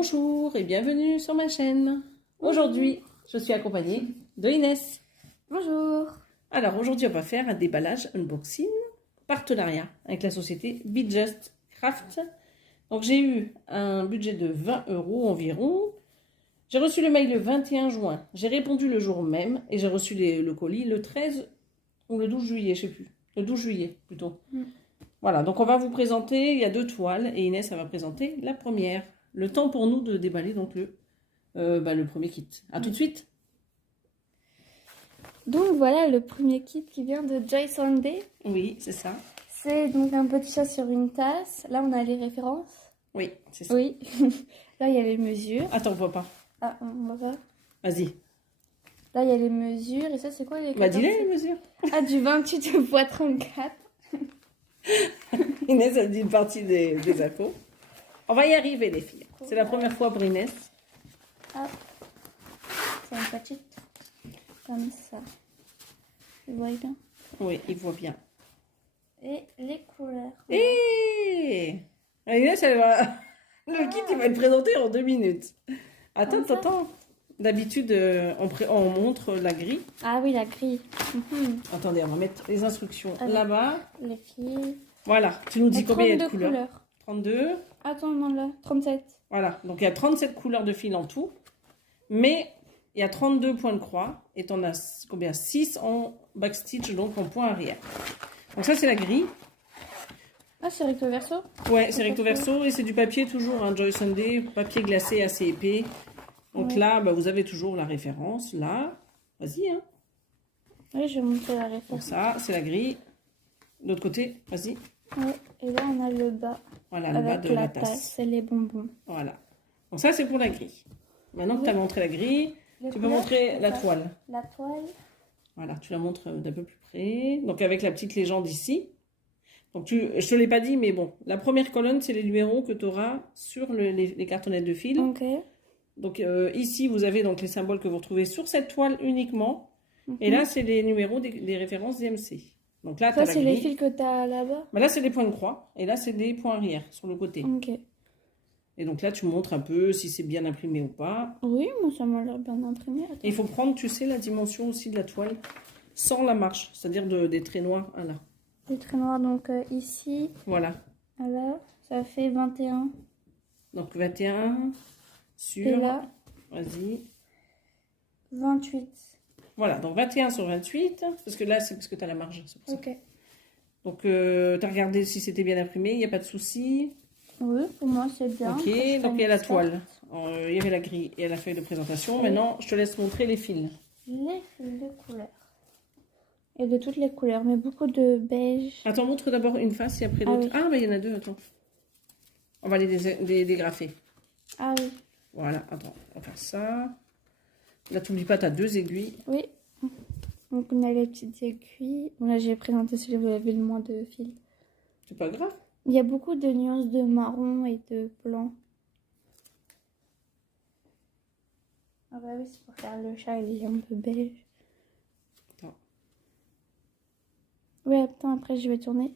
Bonjour et bienvenue sur ma chaîne. Aujourd'hui, je suis accompagnée de Inès. Bonjour. Alors aujourd'hui, on va faire un déballage unboxing partenariat avec la société Be Just Craft. Donc j'ai eu un budget de 20 € environ. J'ai reçu le mail le 21 juin. J'ai répondu le jour même et j'ai reçu le colis le 13 ou le 12 juillet, je sais plus. Le 12 juillet plutôt. Voilà, donc on va vous présenter, il y a 2 toiles et Inès elle va présenter la première. Le temps pour nous de déballer donc le premier kit. A tout de suite. Donc voilà le premier kit qui vient de Joy Sunday. Oui, c'est ça. C'est donc un petit chat sur une tasse. Là on a les références. Oui, c'est ça. Oui. Là il y a les mesures. Attends, on voit pas. Ah, on voit pas. Vas-y. Là il y a les mesures. Et ça c'est quoi les 14? Bah dis-les les mesures. Ah, du 28 au poids 34. Inès a dit une partie des infos. On va y arriver les filles. C'est la première fois pour Inès. Ah. C'est une petite. Comme ça. Vous voyez bien. Oui, il voit bien. Et les couleurs. Et Inès, elle va... Le kit, il va être présenté en 2 minutes. Attends, Comme ça. attends. D'habitude, on montre la grille. Ah oui, la grille. Attendez, on va mettre les instructions Avec là-bas. Les fils. Voilà, tu nous dis Et combien il y a de 32 couleurs. 32. Attends, non, là. 37. Voilà, donc il y a 37 couleurs de fil en tout. Mais il y a 32 points de croix. Et tu en as combien? 6 en backstitch, donc en point arrière. Donc ça, c'est la grille. Ah, c'est recto verso. Ouais, c'est recto verso et c'est du papier toujours, hein, Joy Sunday, papier glacé assez épais. Donc là, bah, vous avez toujours la référence, là. Vas-y, hein. Oui, je vais montrer la Donc référence. ça, c'est la grille. De l'autre côté, vas-y. Ouais, et là, on a le bas. Voilà, le bas Avec de la la tasse. tasse et les bonbons. Voilà. Donc ça, c'est pour la grille. Maintenant que tu as montré la grille, Les tu peux couleurs, montrer c'est la ça. toile. La toile. Voilà, tu la montres d'un peu plus près. Donc avec la petite légende ici. Donc je te l'ai pas dit, mais bon. La première colonne, c'est les numéros que tu auras sur les cartonnettes de fil. Ok. Donc ici, vous avez donc les symboles que vous retrouvez sur cette toile uniquement. Et là, c'est les numéros des références DMC. Donc là, tu as Ça, la c'est les grille. fils que tu as là-bas. Bah là, c'est des points de croix. Et là, c'est des points arrière sur le côté. Ok. Et donc là, tu montres un peu si c'est bien imprimé ou pas. Oui, moi, ça m'a l'air bien imprimé. Attends. Et il faut prendre, tu sais, la dimension aussi de la toile sans la marge. C'est-à-dire des traits noirs à là. Les traits noirs, donc ici, Voilà. là, ça fait 21. Donc 21 sur... Et là, Vas-y. 28. Voilà, donc 21 sur 28. Parce que là, c'est parce que tu as la marge. C'est pour ça. Ok. Donc, tu as regardé si c'était bien imprimé. Il n'y a pas de souci. Oui, pour moi, c'est bien. Ok, donc il y a la toile. Il y avait la grille et la feuille de présentation. Maintenant, je te laisse montrer les fils. Les fils de couleurs. Et de toutes les couleurs, mais beaucoup de beige. Attends, montre d'abord une face et après l'autre. oui. Ah, mais il y en a 2, attends. On va les dégrafer. Ah oui. Voilà, attends, on va faire ça. Là, tu n'oublies pas, tu as 2 aiguilles. Oui. Donc on a les petites aiguilles. Bon, là j'ai présenté celui où vous avez le moins de fils. C'est pas grave. Il y a beaucoup de nuances de marron et de blanc. Ah bah oui, c'est pour faire le chat, il est un peu beige. Attends. Oui, attends, après je vais tourner.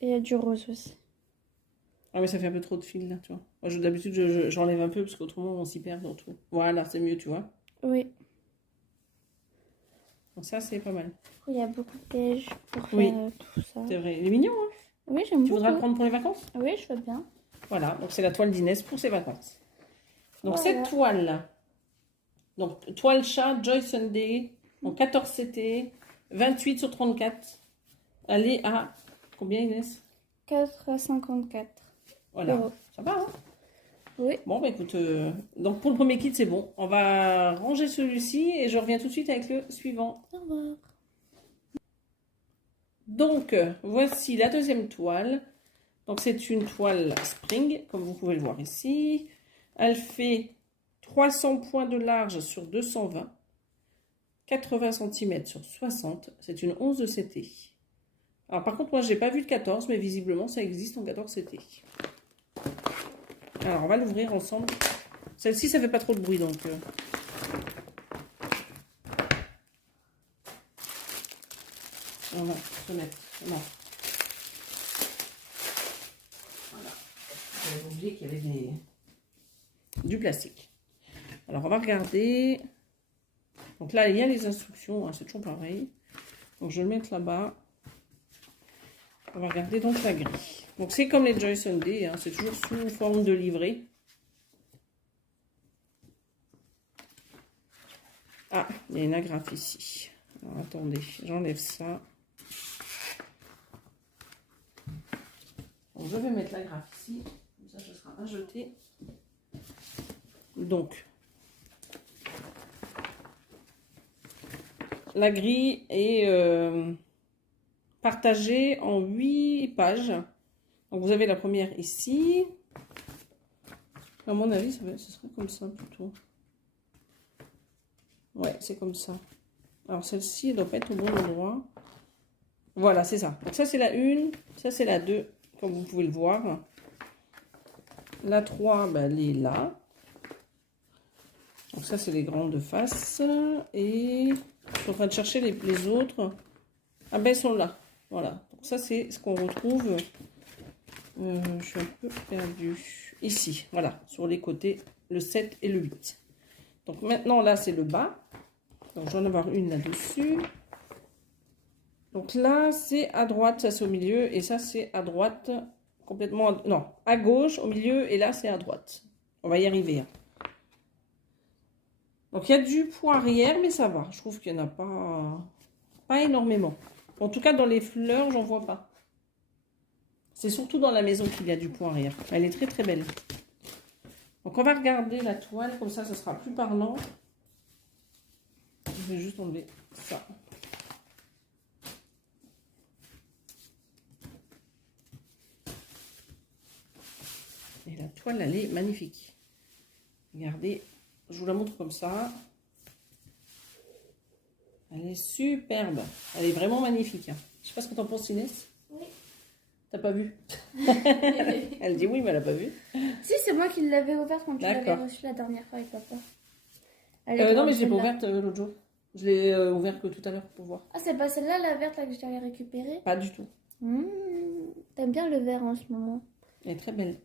Et il y a du rose aussi. Ah, mais ça fait un peu trop de fils là, tu vois. Moi, d'habitude, j'enlève un peu parce qu'autrement, on s'y perd dans tout. Voilà, c'est mieux, tu vois. Oui. Donc, ça, c'est pas mal. Il y a beaucoup de beige pour Oui. faire tout ça. C'est vrai. Il est mignon, hein. Oui, j'aime Tu beaucoup. voudras le prendre pour les vacances? Oui, je veux bien. Voilà, donc c'est la toile d'Inès pour ses vacances. Donc Voilà. cette toile-là, donc toile chat Joy Sunday, en 14 CT, 28 sur 34, elle est à combien Inès? 4,54 Voilà, euros. ça va hein? Oui. Bon bah écoute, donc pour le premier kit c'est bon. On va ranger celui-ci et je reviens tout de suite avec le suivant. Au revoir. Donc voici la deuxième toile. Donc c'est une toile spring, comme vous pouvez le voir ici. Elle fait 300 points de large sur 220, 80 cm sur 60. C'est une 11 de CT. Alors par contre, moi j'ai pas vu de 14, mais visiblement ça existe en 14 CT. Alors on va l'ouvrir ensemble. Celle-ci ça fait pas trop de bruit donc. On va se mettre. Non. Voilà. J'avais oublié qu'il y avait du plastique. Alors, on va regarder. Donc là, il y a les instructions, hein, c'est toujours pareil. Donc, je vais le mettre là-bas. On va regarder donc la grille. Donc, c'est comme les Joy Sunday, hein, c'est toujours sous forme de livret. Ah, il y a une agrafe ici. Alors, attendez, j'enlève ça. Donc, je vais mettre l'agrafe ici. Comme ça sera à jeter. Donc, la grille est partagée en 8 pages. Donc, vous avez la première ici. À mon avis, ce serait comme ça plutôt. Ouais, c'est comme ça. Alors, celle-ci, elle doit pas être au bon endroit. Voilà, c'est ça. Donc, ça, c'est la 1. Ça, c'est la 2, comme vous pouvez le voir. La 3, ben, elle est là. Donc, ça, c'est les grandes faces. Et je suis en train de chercher les autres. Ah ben, elles sont là. Voilà. Donc, ça, c'est ce qu'on retrouve. Je suis un peu perdue. Ici, voilà. Sur les côtés, le 7 et le 8. Donc, maintenant, là, c'est le bas. Donc, je vais en avoir une là-dessus. Donc, là, c'est à droite, ça, c'est au milieu. Et ça, c'est à droite, complètement... Non, à gauche, au milieu. Et là, c'est à droite. On va y arriver. Hein. Donc, il y a du poids arrière, mais ça va. Je trouve qu'il n'y en a pas énormément. En tout cas, dans les fleurs, j'en vois pas. C'est surtout dans la maison qu'il y a du poids arrière. Elle est très, très belle. Donc, on va regarder la toile. Comme ça sera plus parlant. Je vais juste enlever ça. Et la toile, elle est magnifique. Regardez, je vous la montre comme ça. Elle est superbe. Elle est vraiment magnifique. Hein. Je sais pas ce que tu en penses, Inès. Oui. T'as pas vu? Elle dit oui, mais elle a pas vu. Si, c'est moi qui l'avais ouverte quand tu l'avais reçue la dernière fois avec papa. Non, mais je l'ai pas ouverte l'autre jour. Je l'ai ouverte que tout à l'heure pour voir. Ah, c'est pas celle-là, la verte, là, que je t'avais récupérée? Pas du tout. T'aimes bien le vert en ce moment. Elle est très belle.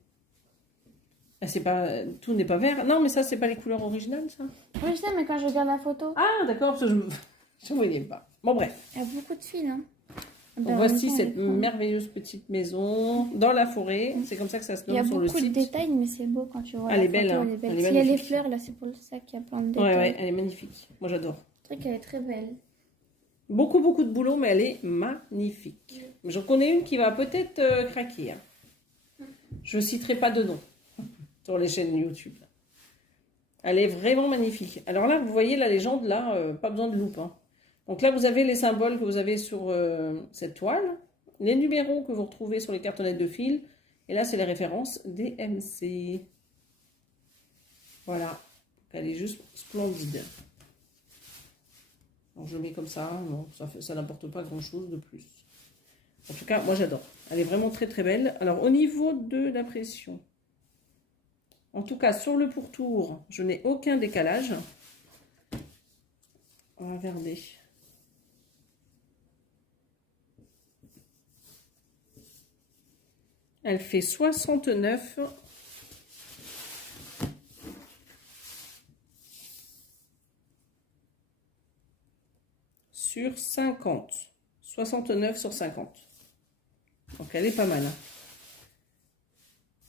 C'est pas... Tout n'est pas vert. Non, mais ça, c'est pas les couleurs originales, ça. Oui, je sais, mais quand je regarde la photo... Ah, d'accord, parce que je ne voyais pas. Bon, bref. Il y a beaucoup de fils, hein. Donc, voici cette merveilleuse petite maison dans la forêt. C'est comme ça que ça se nomme sur le site. Il y a beaucoup de détails, mais c'est beau quand tu vois elle la est belle, photo. hein. Elle est belle. Elle est Il y a les fleurs, là, c'est pour ça qu'il y a plein de détails. Ouais, elle est magnifique. Moi, j'adore. C'est vrai qu'elle est très belle. Beaucoup, beaucoup de boulot, mais elle est magnifique. J'en connais une qui va peut-être craquer. Hein. Je ne citerai pas de nom sur les chaînes YouTube. Elle est vraiment magnifique. Alors là, vous voyez la légende, là, pas besoin de loupe. Hein. Donc là, vous avez les symboles que vous avez sur cette toile, les numéros que vous retrouvez sur les cartonnettes de fil, et là, c'est les références DMC. Voilà. Donc, elle est juste splendide. Alors, je le mets comme ça, non, ça n'apporte pas grand-chose de plus. En tout cas, moi, j'adore. Elle est vraiment très, très belle. Alors, au niveau de l'impression, en tout cas, sur le pourtour, je n'ai aucun décalage. On va regarder. Elle fait 69 sur 50. 69 sur 50. Donc, elle est pas mal. Hein.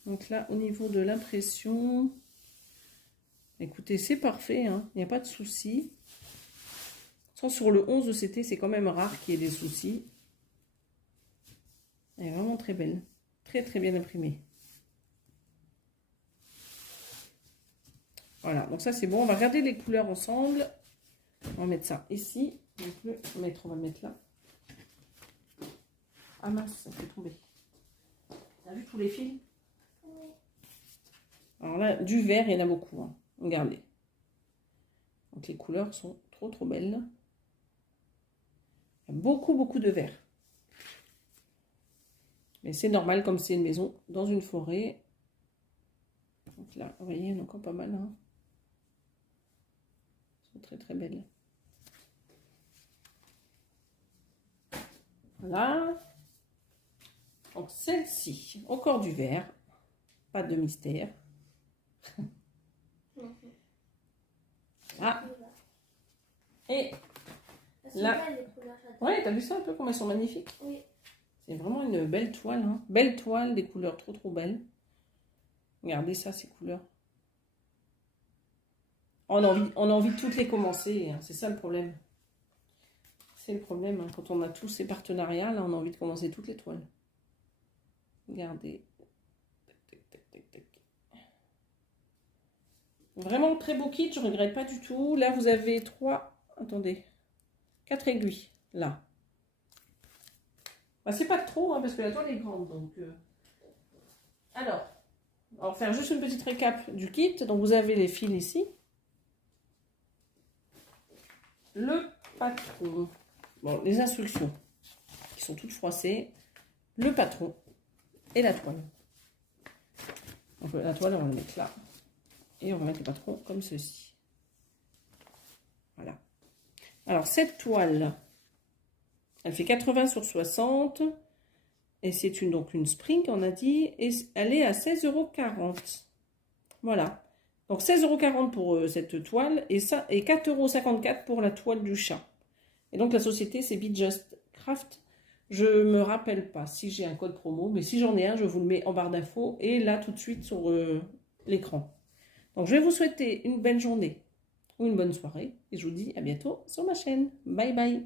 Donc là, au niveau de l'impression, écoutez, c'est parfait. Hein. Il n'y a pas de souci. Sur le 11 CT, c'est quand même rare qu'il y ait des soucis. Elle est vraiment très belle. Très, très bien imprimée. Voilà, donc ça, c'est bon. On va regarder les couleurs ensemble. On va mettre ça ici. On va le mettre là. Ah mince, ça fait tomber. T'as vu tous les fils? Oui. Alors là, du vert, il y en a beaucoup. Hein. Regardez. Donc les couleurs sont trop, trop belles. Il y a beaucoup, beaucoup de vert. Mais c'est normal, comme c'est une maison dans une forêt. Donc là, vous voyez, il y en a encore pas mal. Hein. Elles sont très, très belles. Voilà. Donc celle-ci, encore du vert. Pas de mystère. Ah, et Elles sont là, belles, les couleurs, j'adore. ouais, t'as vu ça un peu, comment elles sont magnifiques? Oui. C'est vraiment une belle toile, hein. Belle toile, des couleurs trop trop belles. Regardez ça, ces couleurs. On a envie de toutes les commencer, hein. C'est ça le problème. C'est le problème, hein. Quand on a tous ces partenariats, là, on a envie de commencer toutes les toiles. Regardez. Tac, tac, tac, tac, tac. Vraiment très beau kit, je ne regrette pas du tout. Là, vous avez 4 aiguilles, là. Bah, c'est pas trop, hein, parce que la toile est grande, donc... Alors, on va faire juste une petite récap du kit. Donc, vous avez les fils ici. Le patron. Bon, les instructions, qui sont toutes froissées. Le patron et la toile. Donc, la toile, on va la mettre là. Et on va mettre le patron comme ceci. Voilà. Alors, cette toile, elle fait 80 sur 60. Et c'est donc une spring, on a dit. Et elle est à 16,40 €. Voilà. Donc, 16,40 € pour cette toile. Et 4,54 € pour la toile du chat. Et donc, la société, c'est Be Just Craft. Je ne me rappelle pas si j'ai un code promo. Mais si j'en ai un, je vous le mets en barre d'infos. Et là, tout de suite, sur l'écran. Donc, je vais vous souhaiter une belle journée ou une bonne soirée. Et je vous dis à bientôt sur ma chaîne. Bye bye.